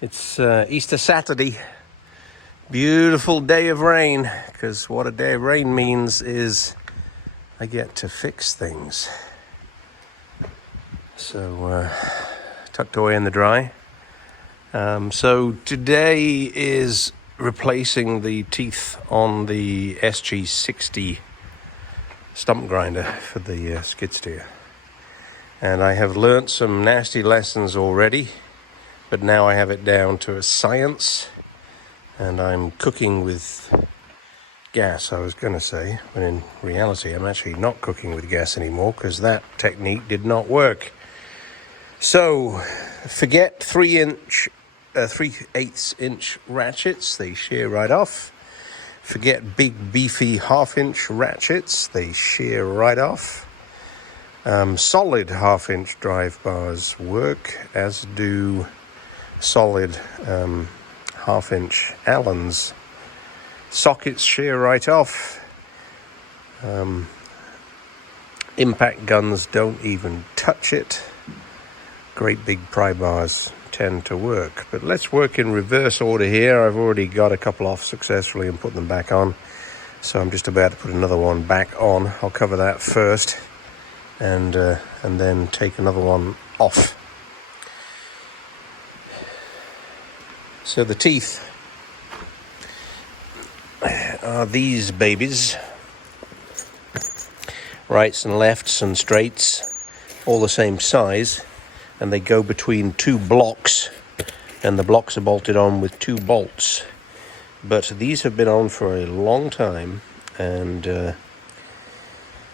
It's Easter Saturday. Beautiful day of rain, because what a day of rain means is I get to fix things. So tucked away in the dry. So today is replacing the teeth on the SG60 stump grinder for the skid steer. And I have learnt some nasty lessons already, but now I have it down to a science. And I'm cooking with gas, I was going to say, when in reality I'm actually not cooking with gas anymore because that technique did not work. So forget 3/8 inch ratchets, they shear right off. Forget big beefy 1/2 inch ratchets, they shear right off. Solid 1/2 inch drive bars work, as do solid 1/2 inch Allens. Sockets shear right off. Impact guns don't even touch it. Great big pry bars tend to work. But let's work in reverse order here. I've already got a couple off successfully and put them back on. So I'm just about to put another one back on. I'll cover that first and then take another one off. So the teeth are these babies. Rights and lefts and straights, all the same size, and they go between two blocks, and the blocks are bolted on with two bolts. But these have been on for a long time, and I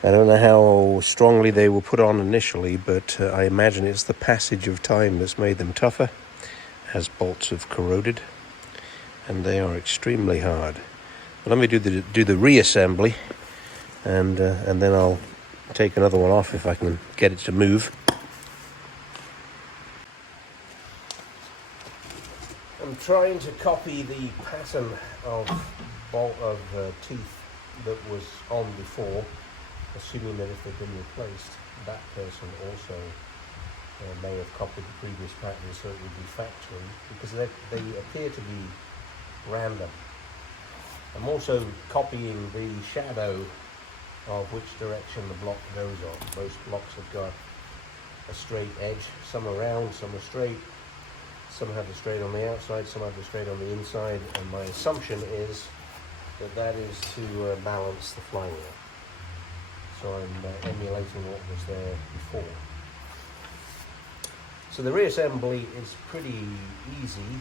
don't know how strongly they were put on initially, but I imagine it's the passage of time that's made them tougher, as bolts have corroded, and they are extremely hard. But let me do the reassembly, and then I'll take another one off if I can get it to move. I'm trying to copy the pattern of teeth that was on before, assuming that if they've been replaced, that person also may have copied the previous pattern, so it would be factory, because they appear to be random. I'm also copying the shadow of which direction the block goes on. Most blocks have got a straight edge, some are round, some are straight, some have the straight on the outside, some have the straight on the inside, and my assumption is that is to balance the flywheel. So I'm emulating what was there before. So the reassembly is pretty easy.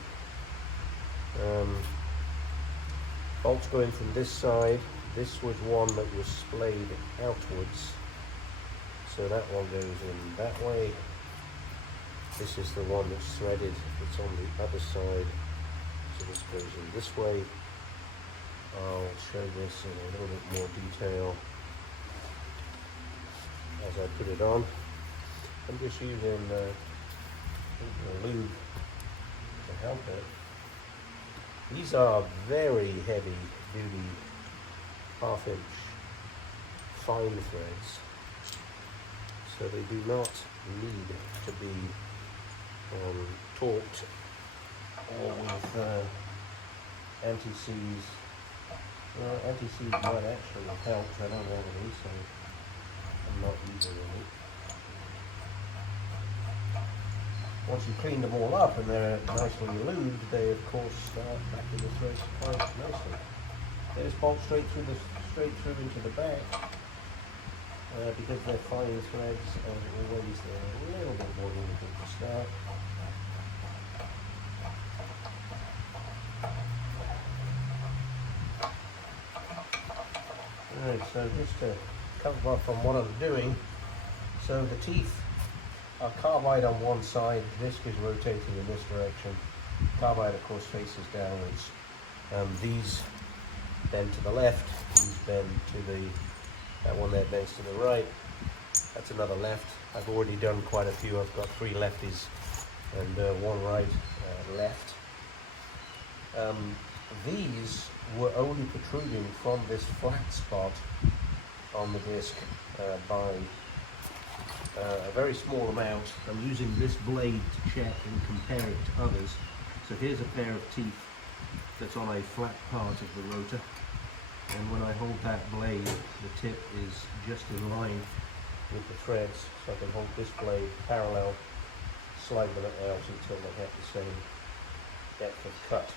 Bolts going from this side. This was one that was splayed outwards, so that one goes in that way. This is the one that's threaded, it's on the other side, so this goes in this way. I'll show this in a little bit more detail as I put it on. I'm just using lube to help it. These are very heavy duty 1/2 inch fine threads, so they do not need to be torqued or with anti-seize. Well, anti-seize might actually help. I don't have any, so I'm not using any. Once you've cleaned them all up and they're nicely lubed, they of course start back in the threads quite nicely. They just bolt straight through into the back, because they're fine threads and always they're a little bit more difficult to start. Alright, so just to cover up on what I'm doing, so the teeth are carbide on one side, disc is rotating in this direction, carbide of course faces downwards. These bend to the left, these bend to that one there bends to the right, that's another left. I've already done quite a few. I've got 3 lefties and 1 right, left. These were only protruding from this flat spot on the disc by a very small amount. I'm using this blade to check and compare it to others. So here's a pair of teeth that's on a flat part of the rotor, and when I hold that blade, the tip is just in line with the threads, so I can hold this blade parallel, slide them out until they have the same depth of cut.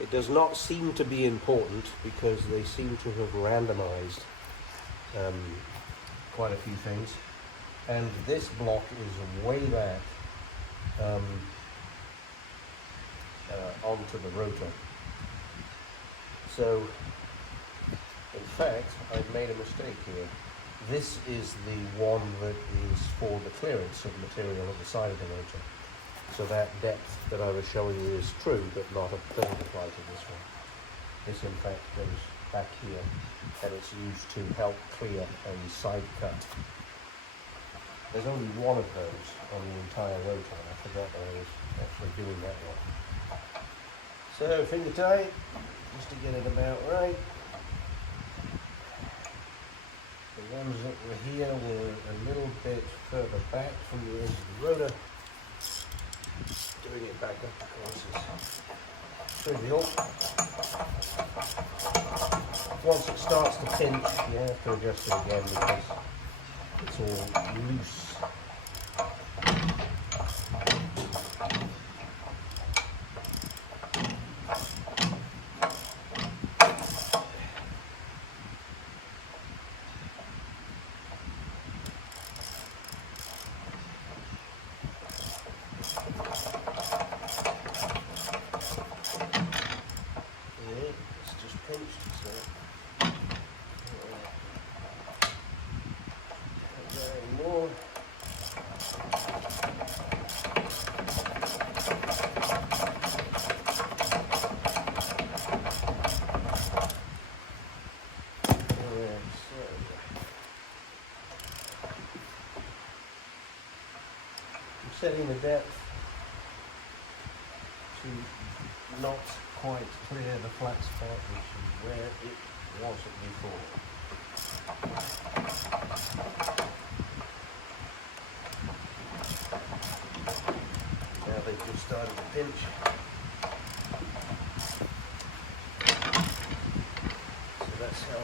It does not seem to be important because they seem to have randomized quite a few things, and this block is way back onto the rotor. So in fact, I've made a mistake here. This is the one that is for the clearance of material at the side of the rotor. So that depth that I was showing you is true, but doesn't apply to this one. This in fact goes back here, and it's used to help clear a side cut. There's only one of those on the entire rotor, and I forgot that I was actually doing that one. So finger tight, just to get it about right. The ones that were here were a little bit further back from the edge of the rotor. Doing it back up across is trivial. Once it starts to pinch, you have to adjust it again because it's all loose. Setting the depth to not quite clear the flat spot, which is where it wasn't before. Now they've just started to pinch. So that's how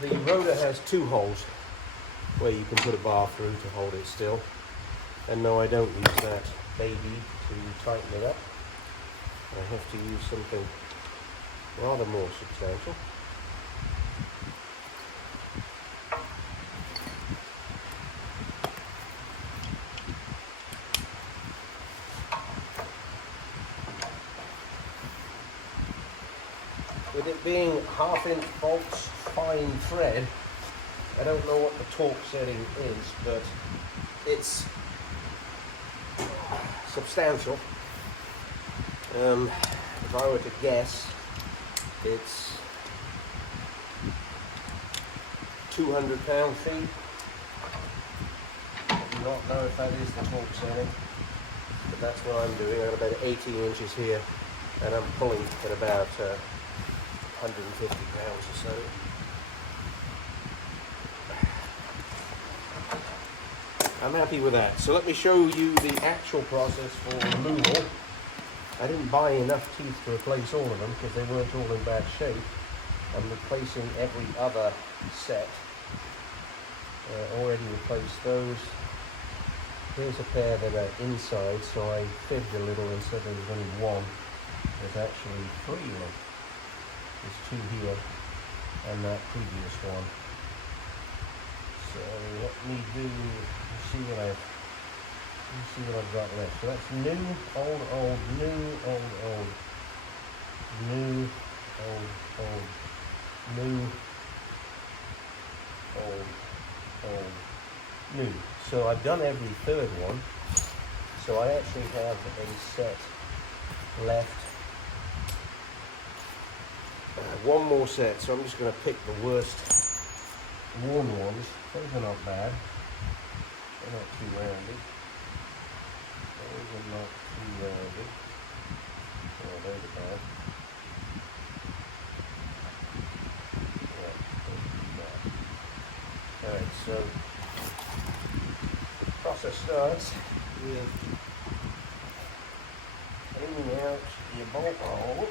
they... The rotor has two holes where you can put a bar through to hold it still. And no, I don't use that baby to tighten it up. I have to use something rather more substantial. With it being 1/2 inch bolts, fine thread, I don't know what the torque setting is, but it's substantial. If I were to guess, it's 200 pound-feet. I do not know if that is the torque setting, but that's what I'm doing. I've got about 18 inches here, and I'm pulling at about 150 pounds or so. I'm happy with that. So let me show you the actual process for removal. I didn't buy enough teeth to replace all of them because they weren't all in bad shape. I'm replacing every other set. Already replaced those. Here's a pair that are inside, so I fibbed a little and said there was only one. There's actually 3 of them. There's 2 here and that previous one. So let me see what I've got left. So that's new, old, old, new, old, old, new, old, old, new, old, old, new. So I've done every 3rd one. So I actually have a set left. One more set. So I'm just going to pick the worst worn ones. Those are not bad. They're not too rounded. Those are not too rounded. Oh, those are bad. Yeah, those are bad. Alright, so the process starts with cleaning out your bolt hole.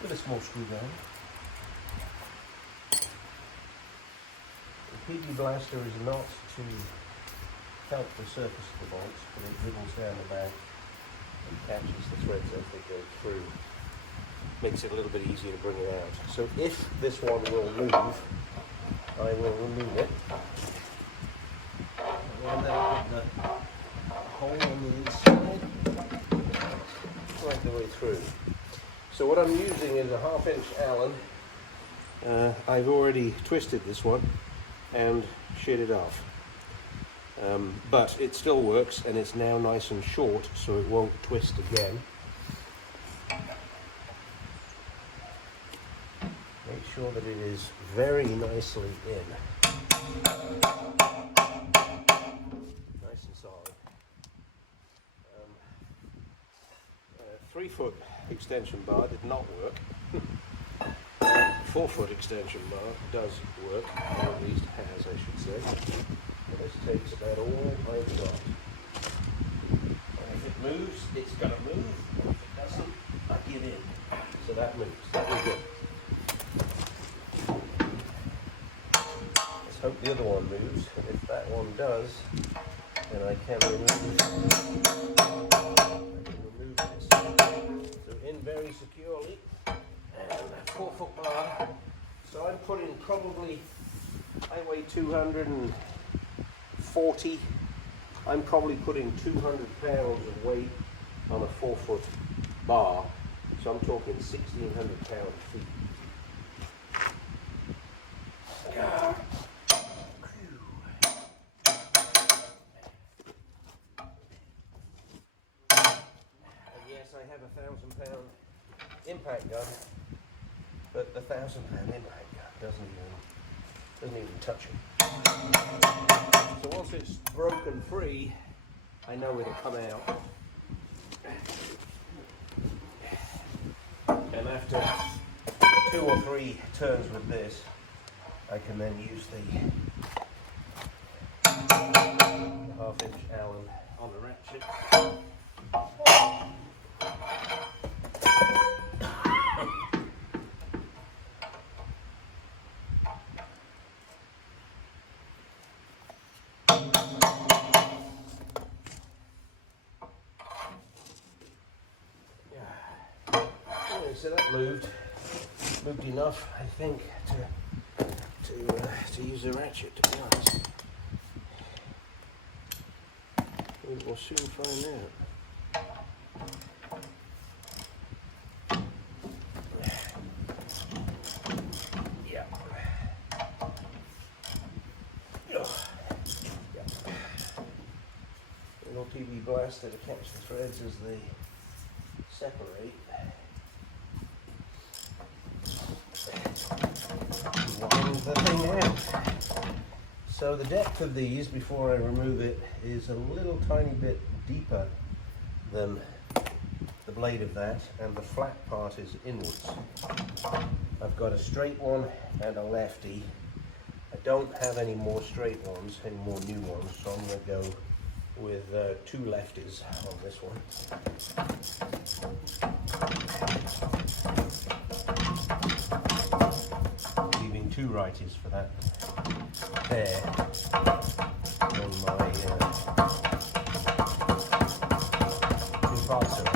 With a small screwdriver. The PB blaster is not to help the surface of the bolts, but it dribbles down the back and catches the threads as they go through. Makes it a little bit easier to bring it out. So if this one will move, I will remove it. And then I'll put the hole on the inside, right the way through. So what I'm using is a 1/2 inch Allen. I've already twisted this one and sheared it off. But it still works, and it's now nice and short, so it won't twist again. Make sure that it is very nicely in. Nice and solid. 3-foot extension bar did not work. 4-foot extension bar does work, or at least has, I should say. And this takes about all I've got. And if it moves, it's going to move. If it doesn't, I give in. So that moves. That was good. Let's hope the other one moves. And if that one does, then I can remove this. So in very securely. And a 4-foot bar. So I'm putting probably, I weigh 240. I'm probably putting 200 pounds of weight on a 4-foot bar. So I'm talking 1,600 pound feet. Yes, I have a 1,000-pound impact gun, but the 1,000-pound impact gun doesn't even touch it. So once it's broken free, I know it'll come out. And after 2 or 3 turns with this, I can then use the 1/2 inch Allen on the ratchet. So that moved enough, I think, to use a ratchet, to be honest. We'll soon find out. Yeah. Little PB blaster to catch the threads as they separate. Wind the thing out. So the depth of these, before I remove it, is a little tiny bit deeper than the blade of that, and the flat part is inwards. I've got a straight one and a lefty. I don't have any more straight ones, any more new ones, so I'm going to go with 2 lefties on this one. Leaving 2 righties for that pair on my 2 parts of it.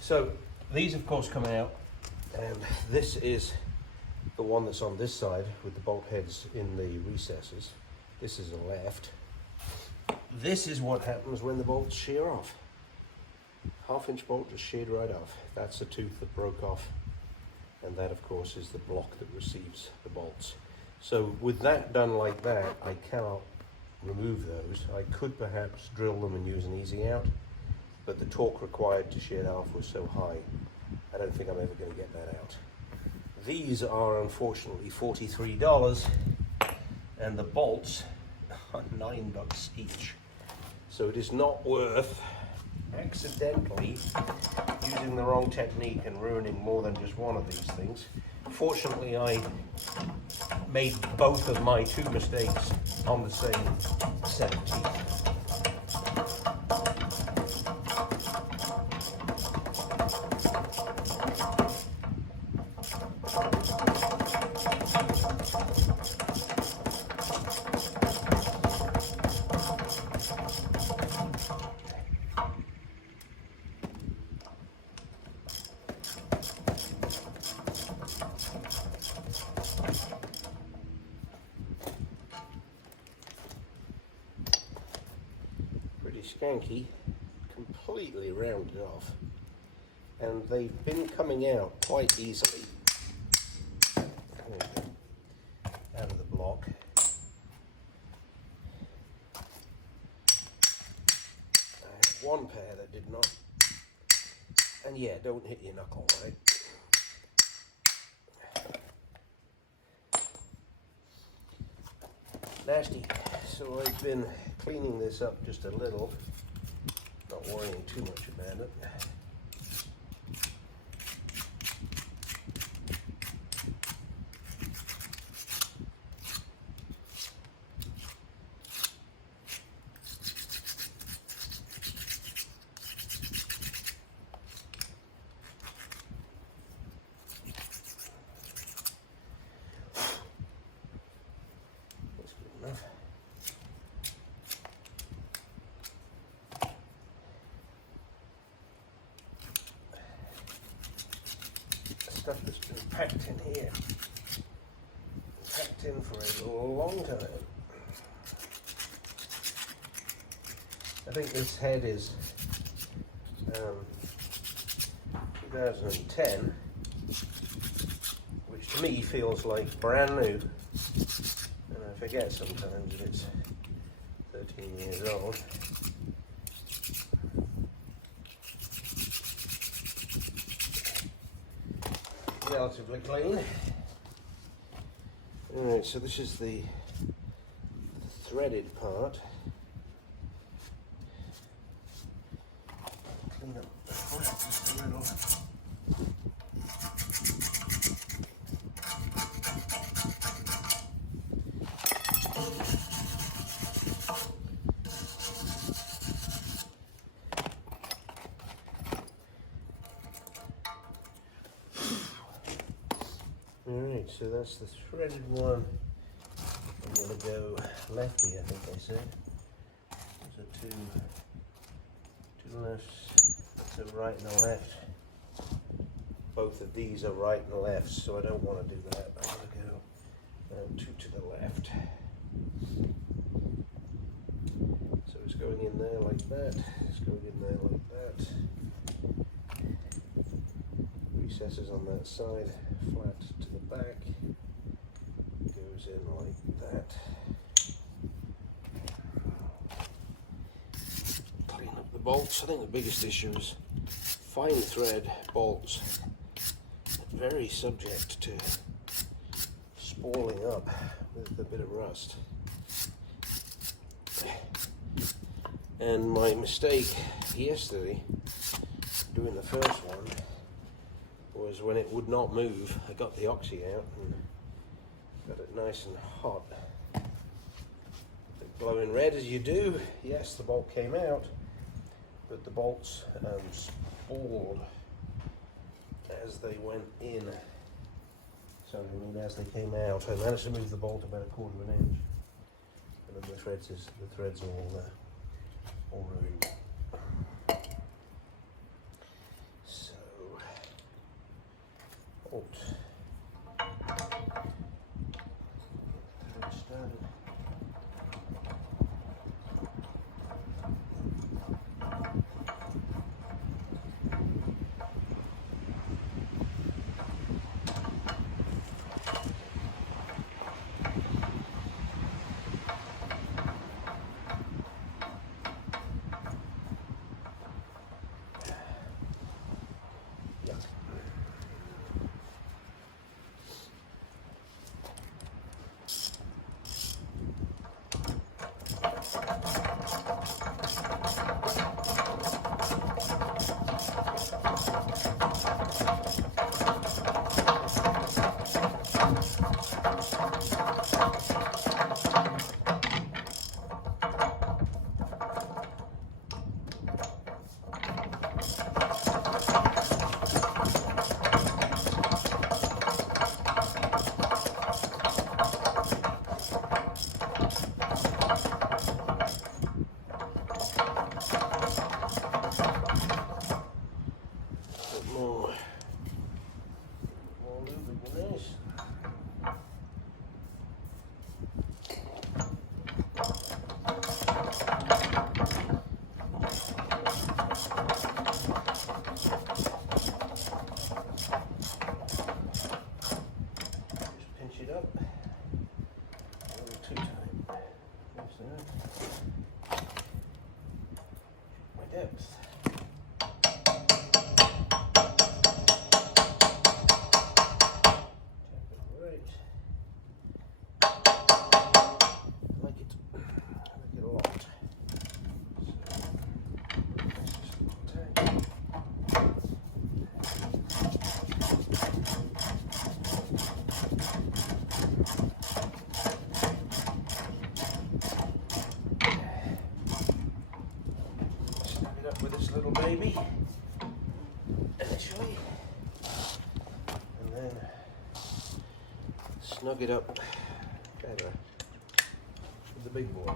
So these of course come out, and this is the one that's on this side with the bolt heads in the recesses. This is a left. This is what happens when the bolts shear off. 1/2 inch bolt just sheared right off. That's a tooth that broke off, and that of course is the block that receives the bolts. So with that done like that, I cannot remove those. I could perhaps drill them and use an easy out, but the torque required to shear it off was so high, I don't think I'm ever going to get that out. These are unfortunately $43, and the bolts $9 each. So it is not worth accidentally using the wrong technique and ruining more than just one of these things. Fortunately, I made both of my 2 mistakes on the same set of teeth. Skanky, completely rounded off, and they've been coming out quite easily out of the block. I had one pair that did not, and yeah, don't hit your knuckle, right? Nasty. So I've been cleaning this up just a little, not worrying too much about it. That's good enough. Stuff that's been packed in here, packed in for a long time. I think this head is 2010, which to me feels like brand new, and I forget sometimes that it's 13 years old. Relatively clean. Alright, so this is the threaded part. Clean up the flap just a little. Alright, so that's the threaded one. I'm going to go lefty, I think I said. Those are two lefts. That's a right and a left. Both of these are right and left, so I don't want to do that. I'm going to go 2 to the left. So it's going in there like that. It's going in there like that. Recesses on that side, flat to the back, goes in like that. Clean up the bolts. I think the biggest issue is fine thread bolts, very subject to spalling up with a bit of rust. And my mistake yesterday doing the first one was when it would not move. I got the oxy out and got it nice and hot. Glowing red as you do. Yes, the bolt came out, but the bolts spalled as they went in. So I mean, as they came out, I managed to move the bolt about 1/4 of an inch, and then the threads are all ruined. Bolt. Started. depth. Right. Like it a lot. Snap it up with this little baby initially, and then snug it up better with the big boy.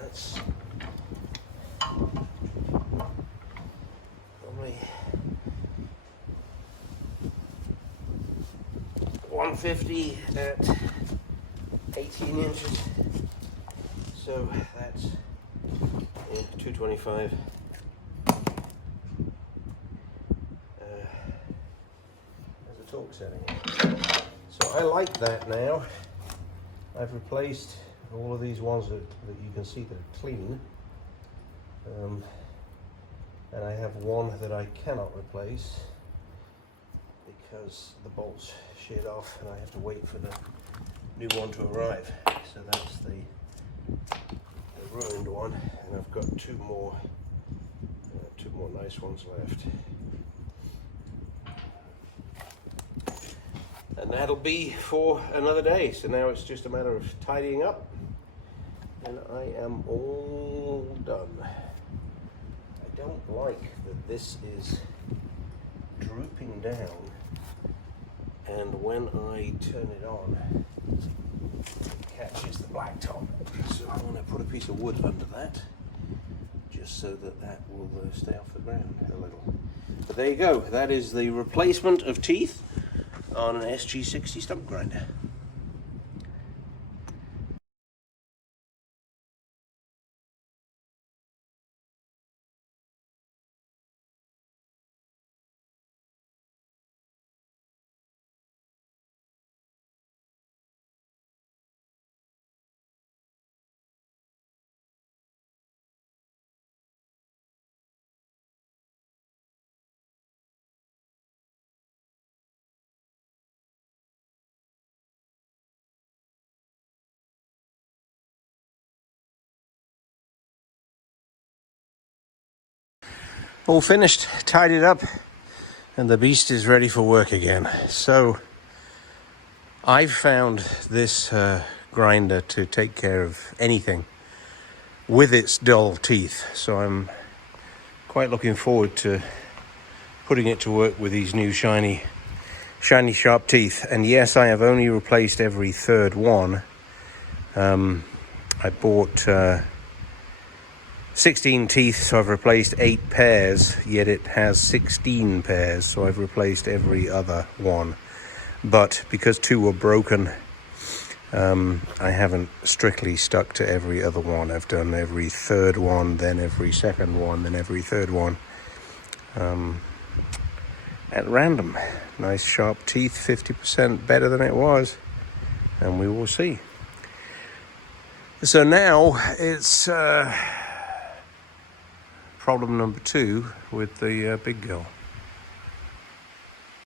That's probably 150 at 18 inches, so that's 225 as a torque setting. So I like that now. I've replaced all of these ones that you can see that are clean, and I have one that I cannot replace because the bolts sheared off and I have to wait for the new one to arrive. So that's the ruined one, and I've got two more nice ones left. And that'll be for another day. So now it's just a matter of tidying up, and I am all done. I don't like that this is drooping down, and when I turn it on, it catches the blacktop. So I'm going to put a piece of wood under that, just so that that will stay off the ground a little. But there you go. That is the replacement of teeth on an SG60 stump grinder. All finished, tidied up, and the beast is ready for work again. So I've found this grinder to take care of anything with its dull teeth. So I'm quite looking forward to putting it to work with these new shiny sharp teeth. And yes, I have only replaced every third one. I bought 16 teeth, so I've replaced 8 pairs, yet it has 16 pairs, so I've replaced every other one. But because 2 were broken, I haven't strictly stuck to every other one. I've done every third one, then every second one, then every third one. At random. Nice sharp teeth, 50% better than it was, and we will see. So now it's problem number 2 with the big girl.